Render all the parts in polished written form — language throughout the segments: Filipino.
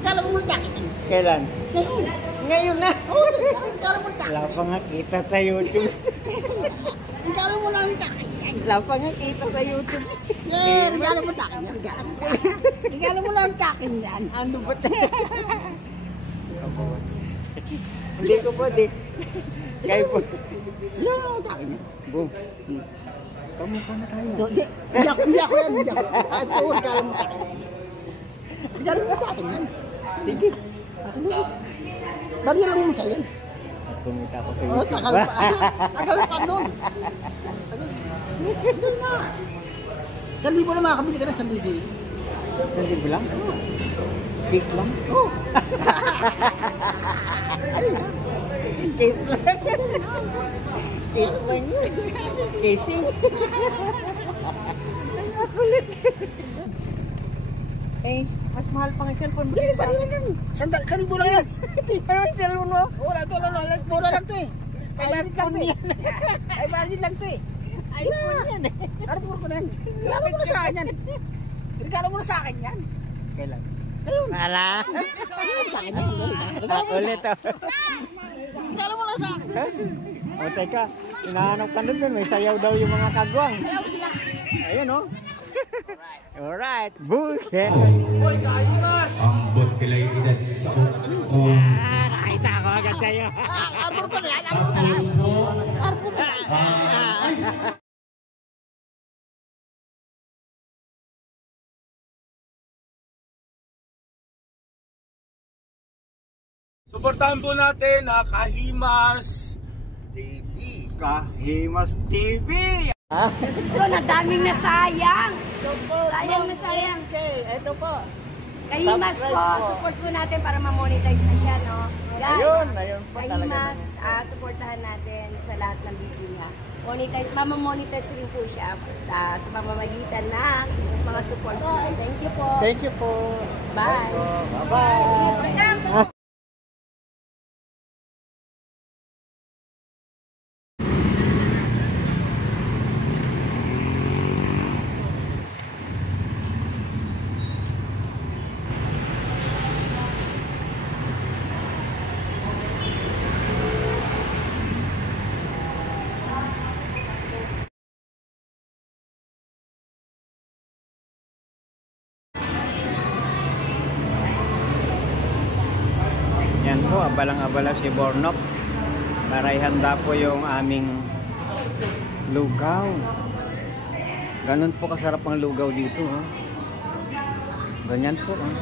Kala mo na. Kailan? Ngayon. Ngayon na. Kala mo na. Wala pa nga kita sa YouTube. Kala mo na ang takin. Wala pa nga kita sa YouTube. Yeah, regalo mo takin yan. Regalo mo na ang takin yan. Ano ba tayo? Hindi ko po, di. Kayo po. Yan, takin yan. Boom. Kamukha na tayo. Hindi ako yan. Ito, regalo mo takin. Regalo mo takin yan. Sige. Akin na. Bariya lang mo sa'yo. Kumita ko sa Oh, YouTube. tagal pa nun. Tagal na. 1,000 na makakabili ka na 1,000. Hindi ba lang? Case lang? Oo. Case lang. Case lang yun. Casing. Nakulit. Eh, mas mahal pa nga cellphone mo. Hindi, bariya lang yan. 1,000 lang yan. Tingnan mo yung cellphone mo. Wala to, mura lang to eh. Ay, barit lang to eh. Ay, barit lang to eh. iPhone yan eh. Arapur ko na yan. Regalo mo na sa akin yan. Regalo mo na sa akin yan. Kailan? Ayun. Wala. Sa akin yan. Regalo mo na Ulit sa oh. Regalo mo na sa akin. O teka, hinahanap ka doon. May sayaw daw yung mga kagwang. Ayaw mo sila. Ayun oh. Alright. Bullshit. Ambot kilay edad sa kung Nakita ko agad sa'yo. Arapur ko na yan. Arapur ko na yan. Arapur ko na yan. Suportahan po natin Kahimas TV. Kahimas TV. Ito, na daming nasayang. Sayang na sayang. Okay, ito po. Kahimas Subscribe po, po. support po natin para ma-monetize na siya, no? Guys, Ayun po talaga. Kahimas, supportahan natin sa lahat ng video niya. Mamamonetize rin po siya sa pamamagitan ng mga support po. Thank you po. Thank you po. Bye. Bye-bye. Yan po, abalang-abala si Bornok para ihanda po yung aming lugaw. Ganun po kasarap ang lugaw dito. Oh. Ganyan po. Oh.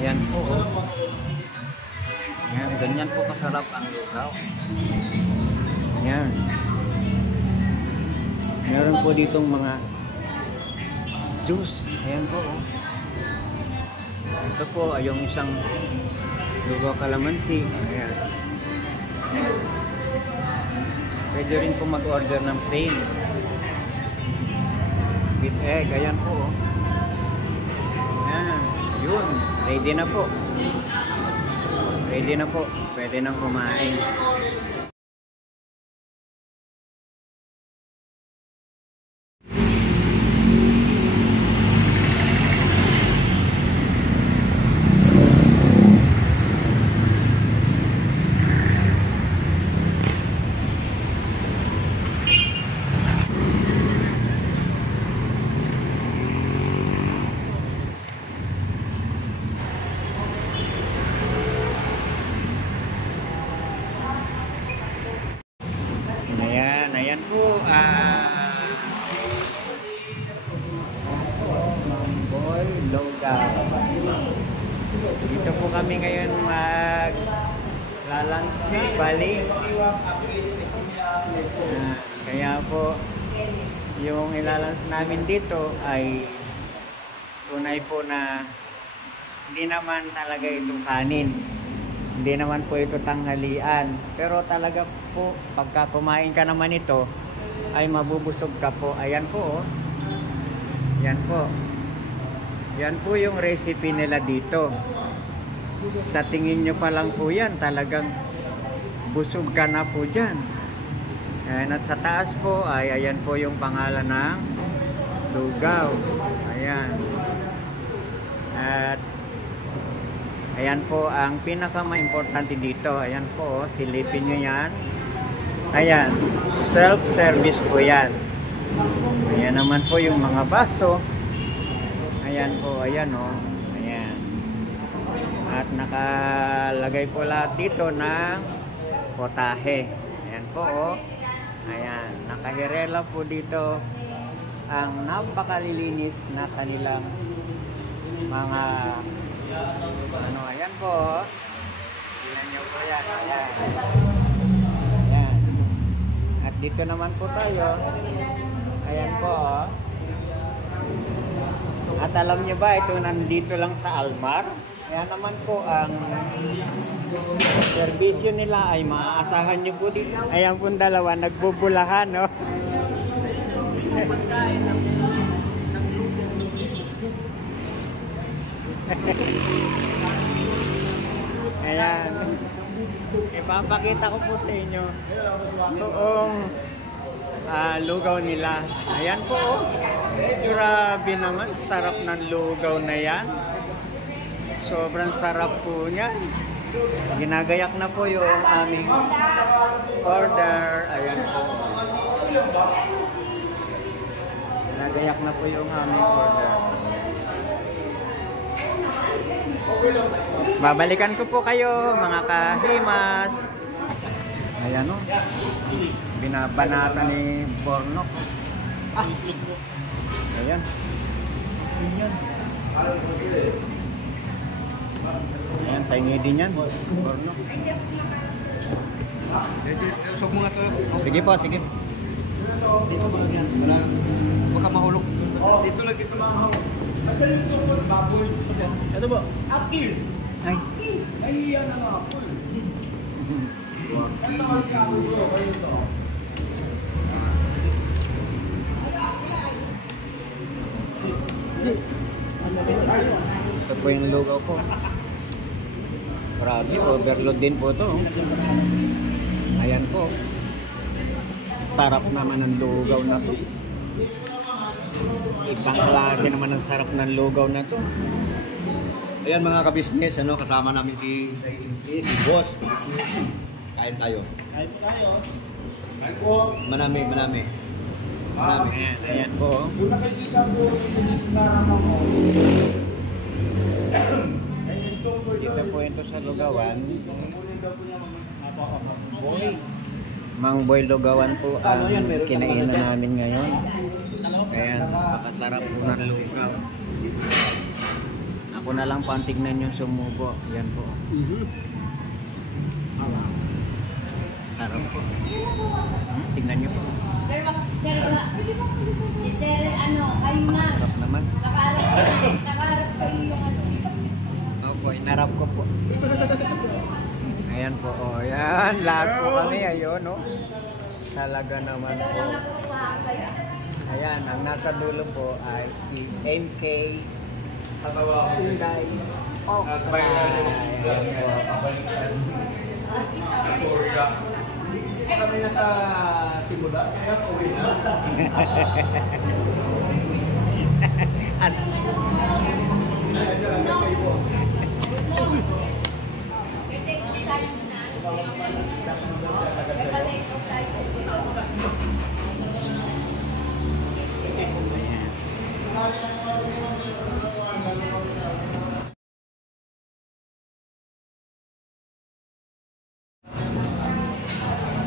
Yan po. Oh. Yan, ganyan po kasarap ang lugaw. Yan. Meron po ditong mga juice. Ayan po. Oh. Ito po ay yung isang lugaw kalamansi. Ayan. Pwede rin po mag-order ng plain with egg. Ayan po. Ayan. Yun. Ready na po. Ready na po. Pwede nang kumain. Ayan po. Mambol Logaw. Dito po kami ngayon maglalansi balik. Kaya po yung ilalans namin dito ay tunay po na hindi naman talaga ito kanin. Hindi naman po ito tanghalian. Pero talaga po, pagka kumain ka naman ito, ay mabubusog ka po. Ayan po, oh. Yan po. Yan po yung recipe nila dito. Sa tingin nyo pa lang po yan, talagang busog ka na po dyan. Ayan, at sa taas po, ay ayan po yung pangalan ng lugaw. Ayan. At ayan po ang pinaka-importante dito. Ayan po, silipin nyo yan. Ayan, self-service po yan. Ayan naman po yung mga baso. Ayan po, ayan o. Ayan. At nakalagay po lahat dito ng potahe. Ayan po o. Ayan, nakahirela po dito ang napakalilinis na kanilang mga ano, ayan po. Tingnan nyo po yan. Ayan. Ayan. At dito naman po tayo. Ayan po. At alam nyo ba, ito nandito lang sa Almar. Ayan naman po ang serbisyo nila ay maaasahan nyo po dito. Ayan po dalawa, nagbubulahan, no? Ayan. Ipapakita ko po sa inyo noong lugaw nila. Ayan po, oh. Grabe naman, sarap ng lugaw na yan. Sobrang sarap po niyan. Ginagayak na po yung aming order. Ayan po. Ginagayak na po yung aming order. Babalikan ko po kayo, mga kahimas. Ayan o. Binabanata ni Bornok. Ayan. Ayan, taingi din yan. Bornok. Sige po, sige. Dito ba yan? Baka mahulog. Dito lang, dito mahulog. Baboy. Ano ba? Apil. Ay. Ay, yan ang apil. Ito ang kahoy bro. Kayo ito. Ito po yung lugaw ko. Grabe, overload din po ito. Ayan po. Sarap naman ng lugaw na to. Ibang klase naman ang sarap ng lugaw na to. Ayan mga kabisnes, ano, kasama namin si Boss. Kain tayo. Kain po tayo. Kain po. Manami. Ayan, ayan po. Kung nakikita po yung naramang mo. Dito po ito sa lugawan. Mang Boy Lugawan po ang kinainan namin ngayon. Ayan, napakasarap po ng lugaw. Ako na lang po ang tignan yung sumubo. Yan po. Sarap po. Tignan nyo po. Si Sir, Kahimas. Sarap naman. Nakaharap kayo yung Opo, inarap ko po. Ayan po. O, ayan. Lahat po kami. Ayun, no? Talaga naman po. Ayan, ang nasa dulo po ay si MK Inday Okra. Kami nakasimula, kaya uwi na.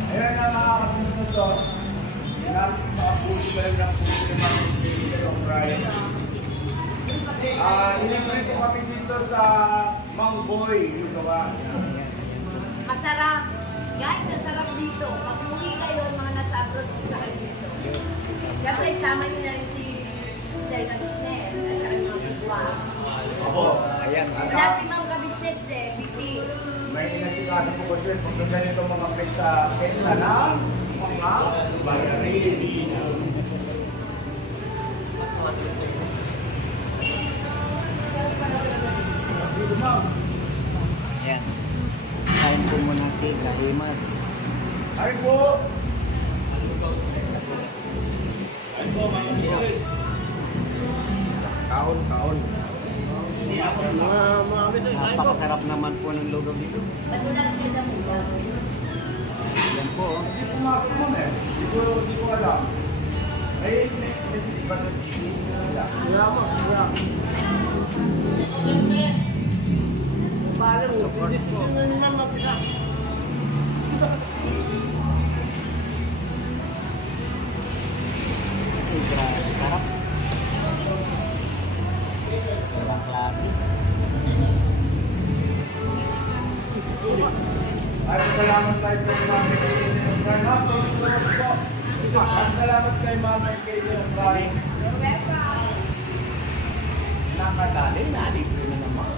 Ayan na mga kapatid ko. Natin sa kapuso ba lang po ng mga itong Brian. Ilibre po kami dito sa Mang Boy. Dito ba? Masarap. Guys, ang sarap dito. Pag muli kayo, mga nasa abroad sa kayo dito. Siyempre, isama nyo na rin si Sir Kabisnes at saka yung mga bigwa. Ako. Ayan. Wala si Mang Kabisnes busy. May inasikado po ko siya kung ganito mga pesta na mga bayarin. Ayan. Kain po muna si Kahimas. Ay po! Ay po, mga boys! Kaon. Napakasarap naman po ng lugaw dito. Matulang siya na mula. Yan po. Oh. Hindi ko makakumam eh. Hindi ko alam. Ay, hindi ba na wala mo. Parang decision na naman mapila. Sarap. Sarap lagi. Ay, salamat tayo kay Mami Salamat kay Mami kay Nakadali, nalito na naman.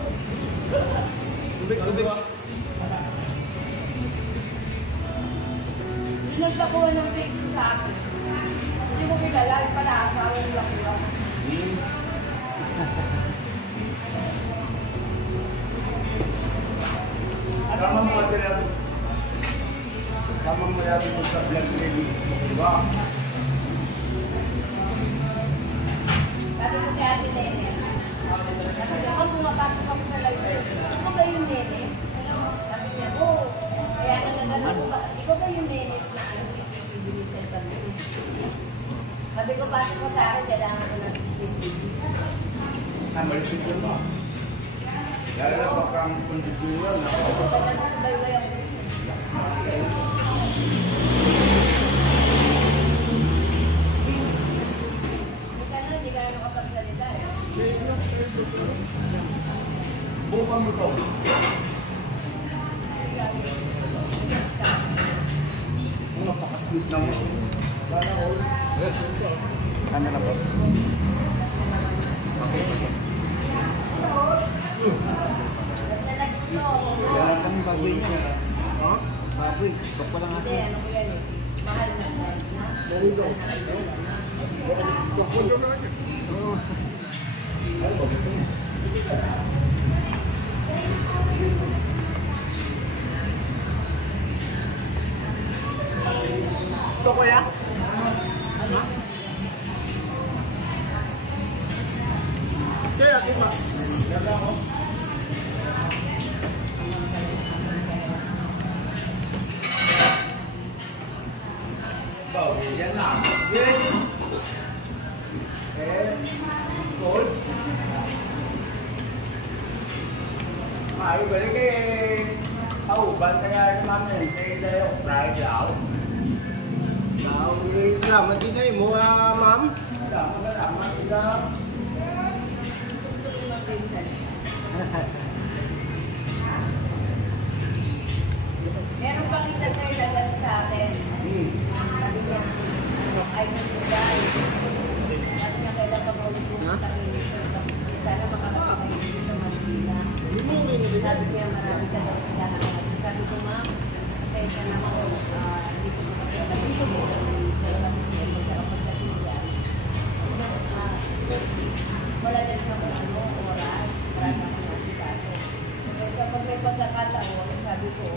Tubig. Nagkakuha ng fake sa akin. Hindi mo kilala, pala asawa ng laki lang. Tamang mo natin sa vlog release. Diba? Sabi ko kay Ate Nene. Sabi niya, kung pumapasok ako sa live, ikaw ba yung Nene? Sabi niya, oo. Kaya nagagano ko ba, ikaw ba yung Nene na CCTV ni Center mo? Sabi ko, pasok ko sa akin, kailangan ko ng CCTV. Malisip yun mo. Dahil na bakang kondisyon yun. Pagkat sabay-bay ako. Hindi ka nakapagsalita eh. Bukan mo to. Ang napakasweet naman. Sana all. Ano na po? Wala kami baboy niya. Ha? Baboy. Ito pa lang Hindi, atin. ano ko yan eh. Mahal na. Dito. Ito kuya? Kaya, iba. Ganda ako. Yan lang. Yan. Gold. Ayo balik bantay ka naman. Kaya tayo, fried out. Salamat din tayo mo, ma'am. Salamat din. Meron pang isa sa'yo laban sa akin. Sabi niya, ay nagsugal. Sabi niya, kailan ka maulit pumunta sana makakapag-ibig sa Manila. Sabi niya, marami ka daw kailangan. Sabi ko, ma'am, pasensya na ako. Hindi ko makapagpapalito. Hindi ko makapagpapalito sa kapagdating yan. Wala din sa mga oras. Marami akong nasikaso. So, sa pag may pagkakataon, sabi ko,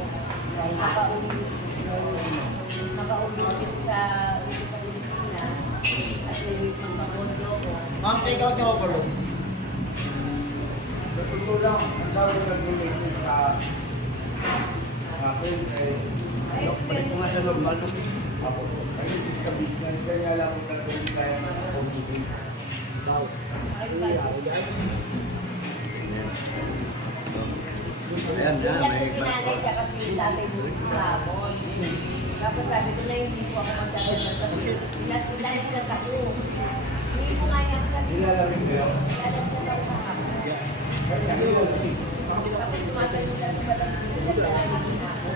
makaulit sa Pilipinas at limit ng pakondo ko. Ma'am, take out yung overload. Natutunan lang, ang tawag na nag-donation sa akin ay balik ko nga sa normal no? Ako. Ano sa business, kaya lang kung nag-donate tayo ng community. Wow. Ayan, Yan may kasi nanay niya kasi tatay mo sa hapon. Tapos sabi ko na hindi ko ako magdadagdag kasi ilan ako. Hindi ko nga yan sabi ko. Nilalagay mo yun? Ilalagay ako sa hapon. Tapos tumatayo na ito ba lang nagdadagdag na ako.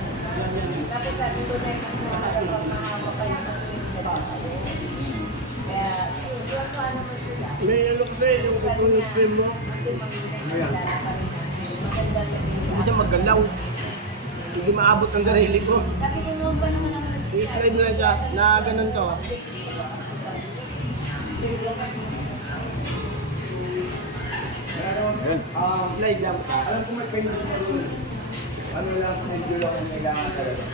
Tapos sabi ko na mas nakakapag mahama pa yung kasi nagdadagdag sa'yo. Kaya, yun ko naman sila. May ano kasi yung coconut cream mo. Hindi magiging pa rin maganda na Hindi siya maggalaw. Hindi maabot ang garili ko. sabi ko naman ba naman ako I-slide mo na siya na ganun to. Slide lang ka. Alam ko may kayo na ano lang, medyo lang ang kailangan talaga.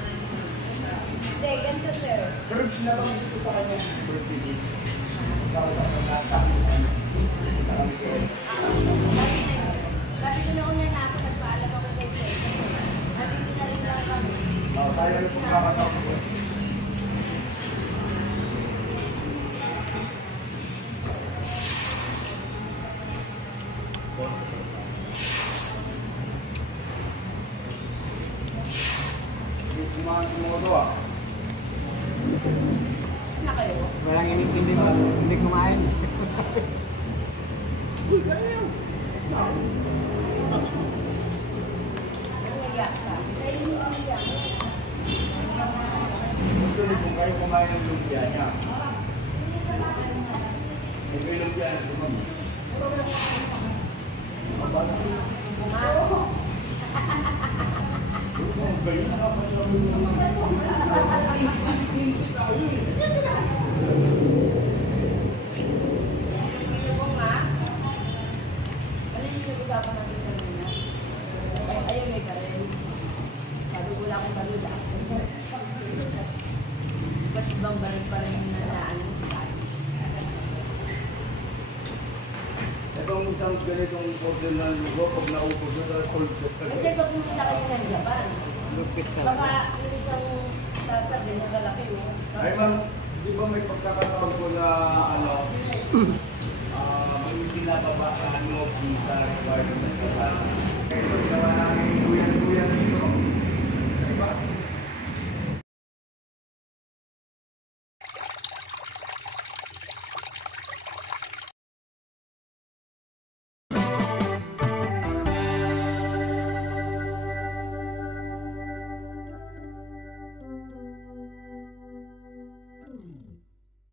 Hindi, ganito sir. Pero sinabang dito sa kanya birthday. Ikaw sa pagkata. Na kayo? Walang hindi kumain. Umiyak ka. Actually, kung kayo kumain ng lumpia niya, kung may lumpia na sumami. Pinubong nga. Alin yung pinag-usapan natin kanina? Ayun, may karin. Sabi ko lang kung balula. Ba't ibang barin pa rin yung nanaanin sa tayo? Itong isang ganitong order na lugo, pag naupos na cold set. Kasi pag pumunta kayo ng Japan, baka yung isang sasag, ganyan kalaki yun. Ay ma'am, di ba may pagkakataon ko na may pinababasaan mo sa requirement ka ba? Ito, gawa namin duyan-duyan dito.